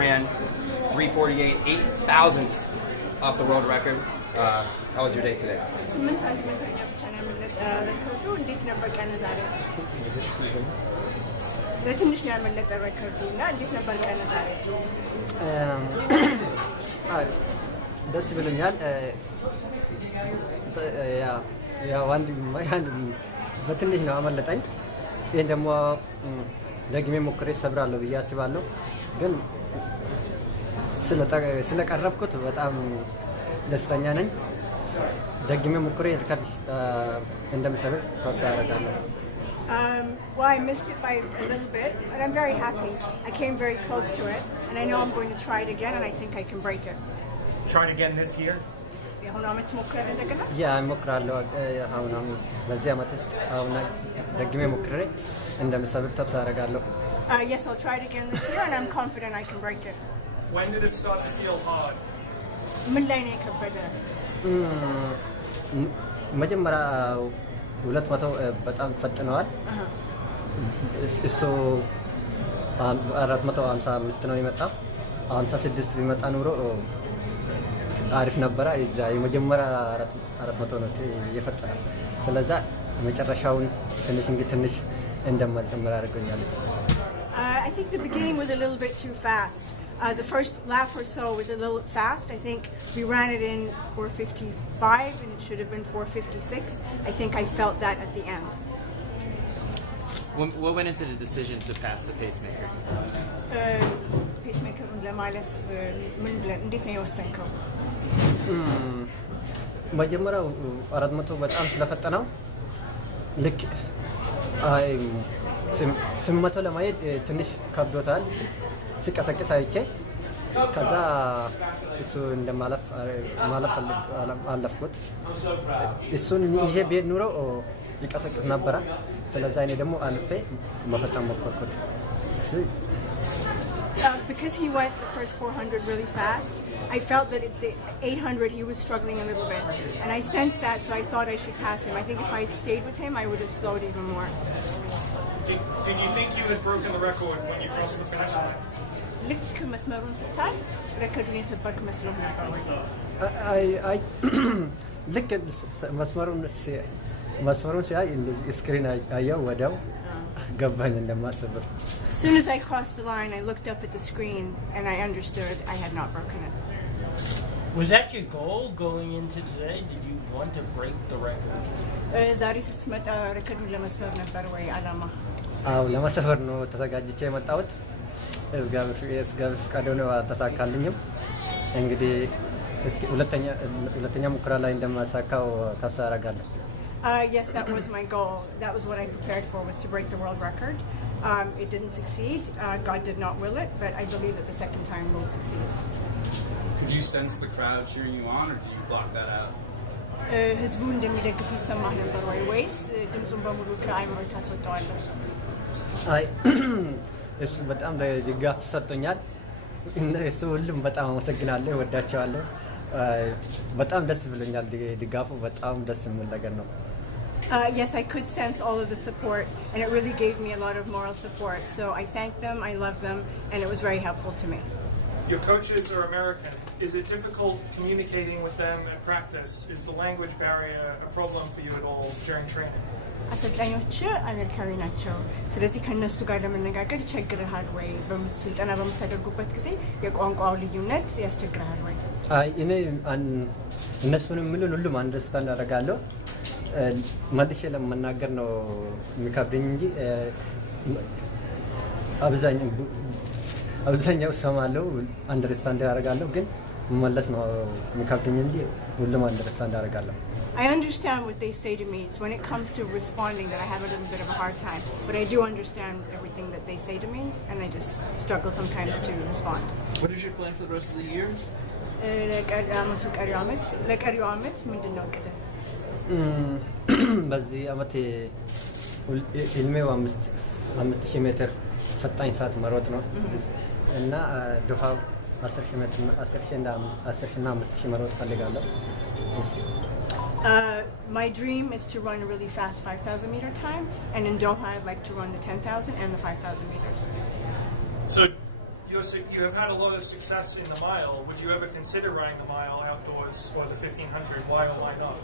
ran 3:48, 8 thousandths off the world record. How was your day today? ደስ ብሎኛል። ያው አንድ በትንሽ ነው አመለጠኝ። ይሄን ደግሞ ደግሜ ሞክሬ ሰብራለሁ ብዬ አስባለሁ። ግን ስለቀረብኩት በጣም ደስተኛ ነኝ። ደግሜ ሞክሬ ሪከርድ እንደምሰብር ተስፋ አደርጋለሁ። Well, I missed it by a little bit, but I'm very happy. I came very close to it, and I know I'm going to try it again, and I think I can break it. Try it again this year? Yeah, እሞክራለሁ። አሁን በዚህ ዓመት ውስጥ አሁን ደግሜ ሞክሬ እንደምሰብር ተስፋ አደርጋለሁ። Yes, I'll try it again this year, and I'm confident I can break it. When did it start to feel hard? ምን ላይ ነው የከበደ? መጀመሪያ 200 በጣም ፈጥነዋል። እሱ 455 ነው የመጣው። 56 ቢመጣ ኑሮ አሪፍ ነበረ። እዛ የመጀመሪያ 400 ነው የፈጠነው። ስለዛ መጨረሻውን ትንሽ እንደማጨምር አድርጎኛል። I think the beginning was a little bit too fast. The first lap or so was a little fast. I think we ran it in 4:55 and it should have been 4:56. I think I felt that at the end. What went into the decision to pass the pacemaker? Pacemaker ለማለፍ ምን ብለን እንዴት ነው የወሰንከው? መጀመሪያው 400 በጣም ስለፈጠነው ልክ ስመቶ ለማየት ትንሽ ከብዶታል። ሲቀሰቅስ አይቼ ከዛ እሱ እንደማለፍ አለፍኩት። እሱን ይሄ ቤት ኑሮ ይቀሰቅስ ነበረ። ስለዛ እኔ ደግሞ አልፌ መፈጠን ሞከርኩት። Because he went the first 400 really fast, I felt that at the 800 he was struggling a little bit, and I sensed that, so I thought I should pass him. I think if I had stayed with him, I would have slowed even more. Did you think you had broken the record when you crossed the finish line? ልክ መስመሩን ስታይ ረከዱን የሰበርክ መስሎህ ነበር ወይ? ልክ መስመሩን ሲያይ እንደዚህ ስክሪን አየው ወዲያው ገባኝ እንደማልሰብር። As soon as I crossed the line, I looked up at the screen and I understood I had not broken it. Was that your goal going into today? Did you want to break the record? ዛሬ ስትመጣ ረከዱን ለመስበር ነበር ወይ አላማ? አዎ ለመስበር ነው ተዘጋጅቼ የመጣሁት። እግዚአብሔር ፈቃድ ሆኖ አልተሳካልኝም። እንግዲህ እስኪ ሁለተኛ ሙከራ ላይ እንደማሳካው ተስፋ አደርጋለሁ። Yes, that was my goal. That was what I prepared for, was to break the world record. It didn't succeed. God did not will it, but I believe that the second time will succeed. Could you sense the crowd cheering you on, or did you block that out? ህዝቡ እንደሚደግፍ ይሰማህ ነበር ወይ ወይስ ድምፁን በሙሉ ከአይምሮ ታስወጣዋለህ? አይ እሱ በጣም ድጋፍ ሰጥቶኛል። እሱ ሁሉም በጣም አመሰግናለሁ፣ እወዳቸዋለሁ። በጣም ደስ ብሎኛል። ድጋፉ በጣም ደስ የሚል ነገር ነው። Yes, I could sense all of the support, and it really gave me a lot of moral support. So I thank them, I love them, and it was very helpful to me. Your coaches are American. Is it difficult communicating with them in practice? Is the language barrier a problem for you at all during training? አሰልጣኞች አሜሪካዊ ናቸው። ስለዚህ ከነሱ ጋር ለመነጋገር ይቸግርሃል ወይ? ስልጠና በምታደርጉበት ጊዜ የቋንቋው ልዩነት ያስቸግርሃል ወይ? አይ እኔ እነሱንም ሁሉም አንደርስታንድ አደርጋለሁ። መልሼ ለመናገር ነው የሚከብደኝ እንጂ አብዛኛው ሰማለሁ፣ አንደርስታንድ አደርጋለሁ። ግን መመለስ ነው የሚከብደኝ እንጂ ሁሉም አንደርስታንድ አደርጋለሁ። I understand what they say to me. It's when it comes to responding that I have a little bit of a hard time. But I do understand everything that they say to me, and I just struggle sometimes to respond. What is your plan for the rest of the year? ለቀሪው ዓመት ምንድን ነው እቅድህ? በዚህ ዓመት ህልሜው 5000 ሜትር ፈጣኝ ሰዓት መሮጥ ነው እና ዶሃው 10000 ሜትር 10000 እና 5000 መሮጥ ፈልጋለሁ። My dream is to run a really fast 5,000 meter time, and in Doha I'd like to run the 10,000 and the 5,000 meters. So you have had a lot of success in the mile. Would you ever consider running the mile outdoors or the 1500? Why or why not?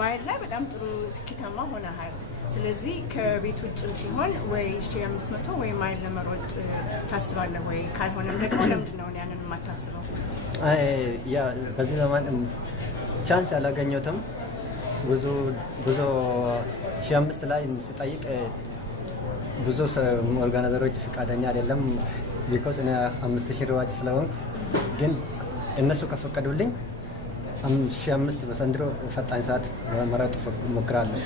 ማየት ላይ በጣም ጥሩ ስኬታማ ሆነሃል። ስለዚህ ከቤት ውጭ ሲሆን ወይ 1500 ወይ ማይል ለመሮጥ ታስባለህ ወይ? ካልሆነም ደግሞ ለምንድን ነው ያንን የማታስበው? ያ በዚህ ዘመን ቻንስ ያላገኘሁትም ብዙ 1500 ላይ ስጠይቅ ብዙ ኦርጋናይዘሮች ፈቃደኛ አይደለም። ቢኮዝ እኔ 5000 ሯጭ ስለሆንኩ ግን እነሱ ከፈቀዱልኝ 1500 በዘንድሮ ፈጣን ሰዓት መረጥ እሞክራለሁ።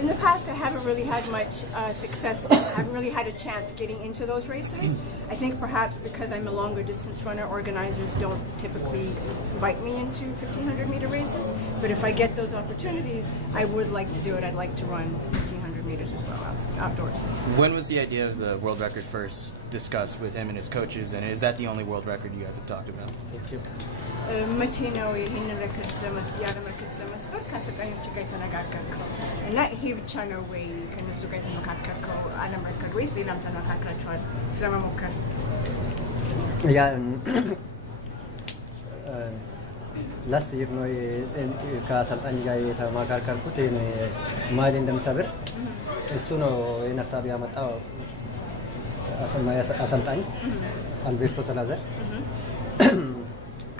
In the past, I haven't really had much success. I haven't really had a chance getting into those races. I think perhaps because I'm a longer distance runner, organizers don't typically invite me into 1500-meter races. But if I get those opportunities, I would like to do it. I'd like to run 1500 meters as well outdoors. When was the idea of the world record first discussed with him and his coaches, and is that the only world record you guys have talked about? Thank you. መቼ ነው ይህንን ረከድ ስለመስበር ከአሰልጣኞች ጋር የተነጋገርከው? እና ይሄ ብቻ ነው ወይ ከነሱ ጋር የተመካከርከው ዓለም ረከድ ወይስ ሌላም ተመካክራችኋል ስለመሞከር? ያ ላስት ይር ነው ከአሰልጣኝ ጋር የተመካከርኩት ይሄን ማይል እንደምሰብር እሱ ነው ይሄን ሀሳብ ያመጣው አሰልጣኝ አልቤርቶ ሰላዘር።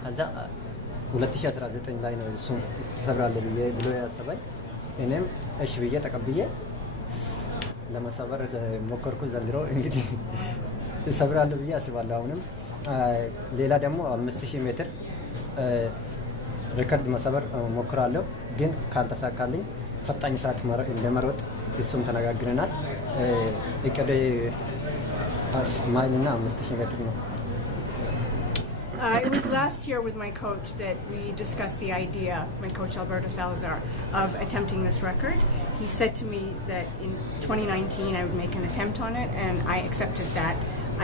ከዛ 2019 ላይ ነው እሱ ተሰብራለሁ ብሎ ያሰባኝ። እኔም እሺ ብዬ ተቀብዬ ለመሰበር ሞከርኩ። ዘንድሮ እንግዲህ ተሰብራለሁ ብዬ አስባለሁ። አሁንም ሌላ ደግሞ 5000 ሜትር ሪከርድ መሰበር ሞክራለሁ። ግን ካልተሳካልኝ ፈጣኝ ሰዓት እንደመሮጥ እሱም ተነጋግረናል። እቅዴ ማይልና 5000 ሜትር ነው። It was last year with my coach that we discussed the idea, my coach Alberto Salazar, of attempting this record. He said to me that in 2019 I would make an attempt on it, and I accepted that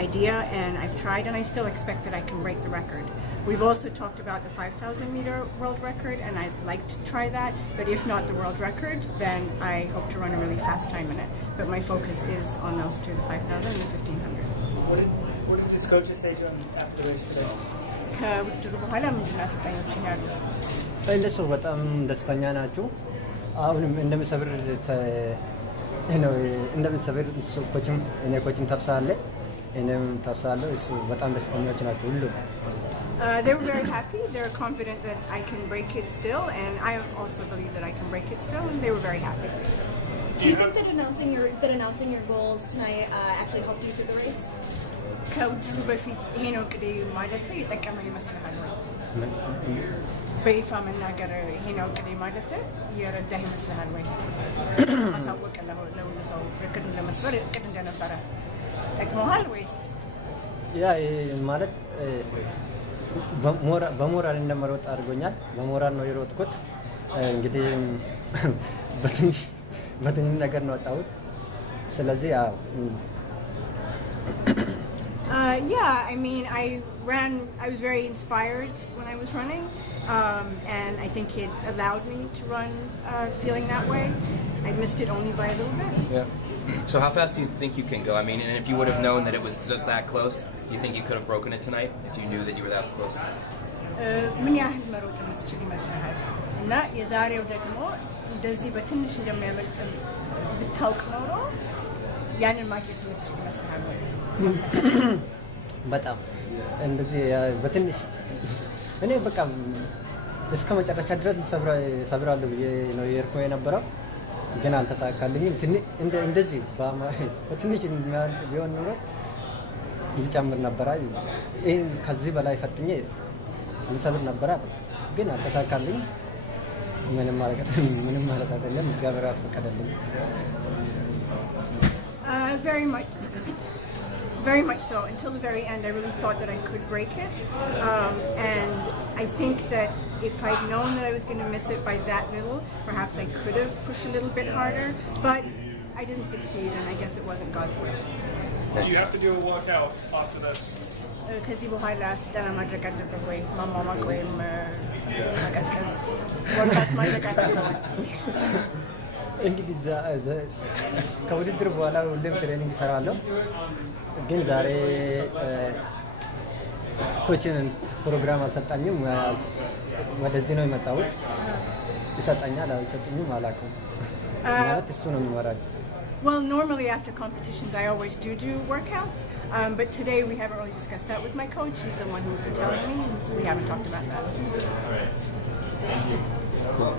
idea, and I've tried, and I still expect that I can break the record. We've also talked about the 5,000-meter world record, and I'd like to try that, but if not the world record, then I hope to run a really fast time in it. But my focus is on those two, the 5,000 and the 1,500. What did his coaches say to him after the race today? ከውድድሩ በኋላ ምንድን ነው አሰልጣኞች ያሉ? እነሱ በጣም ደስተኛ ናቸው። አሁንም እንደምሰብር እንደምሰብር እሱ ኮችም እኔ ኮችም ተብሳለ እኔም ተብሳለሁ። እሱ በጣም ደስተኞች ናቸው ሁሉ። They were very happy. They're confident that I can break it still, and I also believe that I can break it still, and they were very happy. Do you think that announcing your goals tonight actually helped you through the race? ከውድድሩ በፊት ይሄ ነው እቅዴ ማለት የጠቀመ ይመስልሃል ወይ? በይፋ መናገር ይሄ ነው እቅዴ ማለት የረዳህ ይመስልሃል ወይ? ማሳወቅ ለሁሉ ሰው እቅዱን ለመስበር እቅድ እንደነበረ ጠቅመዋል ወይስ? ያ ማለት በሞራል እንደመሮጥ አድርጎኛል። በሞራል ነው የሮጥኩት። እንግዲህ በትንሽ ነገር ነው ወጣሁት። ስለዚህ yeah, I mean, I was very inspired when I was running, and I think it allowed me to run feeling that way. I missed it only by a little bit. Yeah. So how fast do you think you can go? I mean, and if you would have known that it was just that close, do you think you could have broken it tonight if you knew that you were that close? ምን ያህል መሮጥ የምትችል ይመስልሃል? እና የዛሬው ደግሞ እንደዚህ በትንሽ እንደሚያመልጥ ብታውቅ ኖሮ ያንን ማግኘት የምትችል ይመስልሃል ወይ? በጣም እንደዚህ በትንሽ እኔ በቃ እስከ መጨረሻ ድረስ ሰብራለሁ ብዬ ነው የሄድኩ የነበረው፣ ግን አልተሳካልኝም። እንደዚህ በትንሽ ቢሆን ኖሮ ልጨምር ነበረ። ይህን ከዚህ በላይ ፈጥኜ ልሰብር ነበረ፣ ግን አልተሳካልኝ። ምንም ማለት አይደለም፣ እግዚአብሔር አፈቀደልኝ። Very much so. Until the very end, I really thought that I could break it. And I think that if I'd known that I was going to miss it by that little, perhaps I could have pushed a little bit harder. But I didn't succeed, and I guess it wasn't God's will. Do you have to do a workout after this? ከዚህ በኋላ ስልጠና ማድረግ አለብህ ወይ? ማሟሟቅ ወይም መቀዝቀዝ ወርካት ማድረግ አለብህ? እንግዲህ ከውድድር በኋላ ሁሌም ትሬኒንግ እሰራለሁ። ግን ዛሬ ኮችን ፕሮግራም አልሰጣኝም። ወደዚህ ነው የመጣሁት። ይሰጣኛል አልሰጠኝም አላውቅም። ማለት እሱ ነው የሚመራኝ። Well, normally after competitions, I always do workouts, but today we haven't really discussed that with my coach. He's the one who's been telling me, and we haven't talked about that. Cool.